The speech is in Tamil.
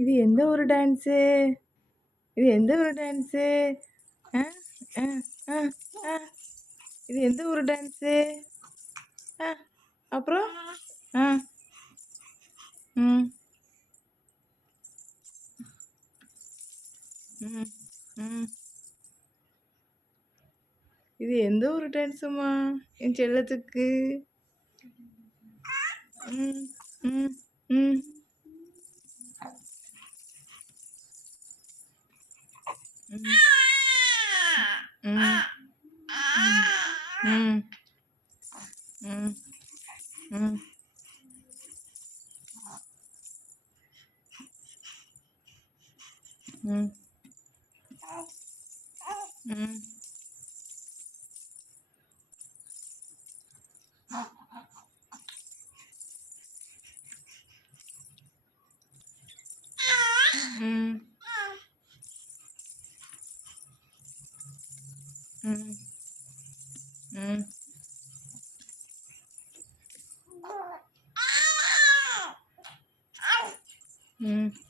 இது எந்த ஊரு டான்ஸு? இது எந்த ஊரு டான்ஸு? அ, அ, அ, அ. இது எந்த ஊரு டான்ஸு? அ, அப்புறம்? ஆ, ம், ம், ம். இது எந்த ஊரு டான்ஸும்மா? என் செல்லத்துக்கு. ம், ம், ம், ம், ம், ம், ம், ம், ம், ம். ம், ம், ம், ம்.